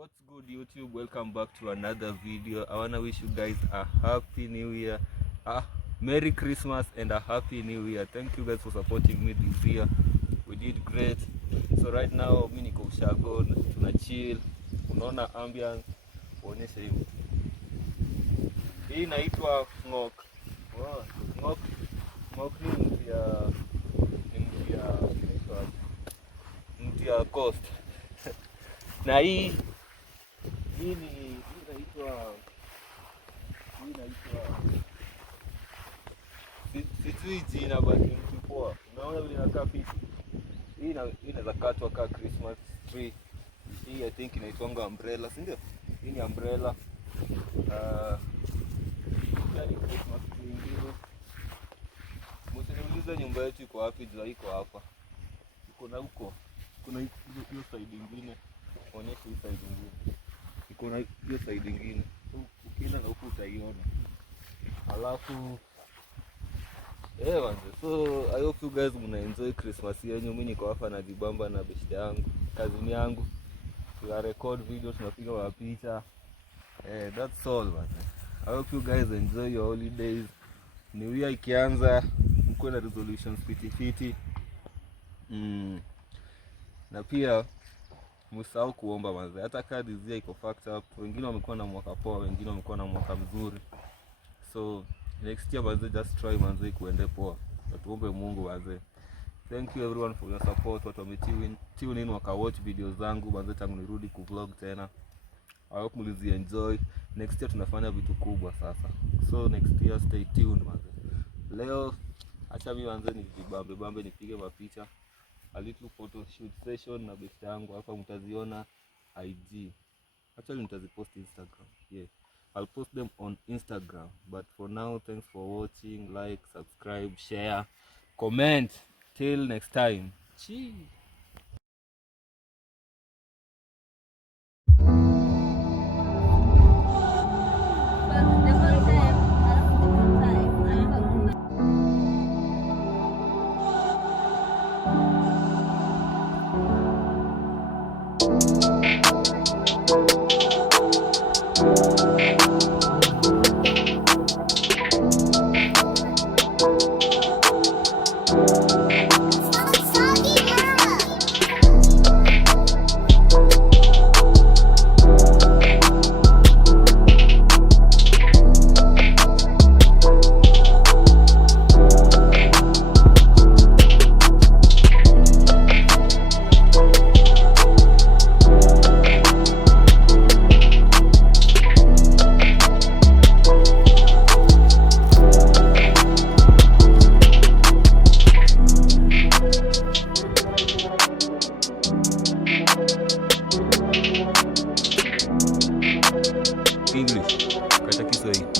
What's good, YouTube? Welcome back to another video. I wanna wish you guys a happy new year, a merry Christmas and a happy new year. Thank you guys for supporting me this year. We did great. So right now mimi niko ushago, tuna chill. Unaona ambiance, uonyesha hivi. Hii inaitwa ngok. Wow, ngok ni mti ya coast. Na hii inaitwa sijui jina basi mti poa. Unaona vile inakaa piti. Hii inaweza katwa kama Christmas tree. Hii I think inaitwa umbrella, si ndio? Hii ni umbrella. Yani Christmas tree ndio. Msiniulize nyumba yetu iko wapi, jua iko hapa. Iko na huko. Kuna hiyo side nyingine. Onyesha hii side nyingine. Iko na hiyo side nyingine. Ukienda na huko utaiona. Alafu so I hope you guys mna enjoy Christmas yenu. Mimi niko hapa na jibamba na beshte yangu, kazini yangu. We record videos, tunapiga mapicha. That's all man. I hope you guys enjoy your holidays. New year ikianza, mko na resolutions fiti. Na pia msahau kuomba manze. Hata kadi zia iko fucked up. Wengine wamekuwa na mwaka poa, wengine wamekuwa na mwaka mzuri. So next year manze, just try manze kuende poa. Tuombe Mungu manze. Thank you everyone for your support. Watu tune in waka watch videos zangu manze tangu nirudi ku vlog tena. I hope mlizi enjoy. Next year tunafanya vitu kubwa sasa. So next year stay tuned manze. Leo acha mimi manze nijibambe nipige mapicha. A little photo shoot session na best yangu hapa, mtaziona IG. Actually nitazipost Instagram. Yeah. I'll post them on Instagram. But for now, thanks for watching. Like, subscribe, share, comment. Till next time. Cheers. English, kata Kiswahili.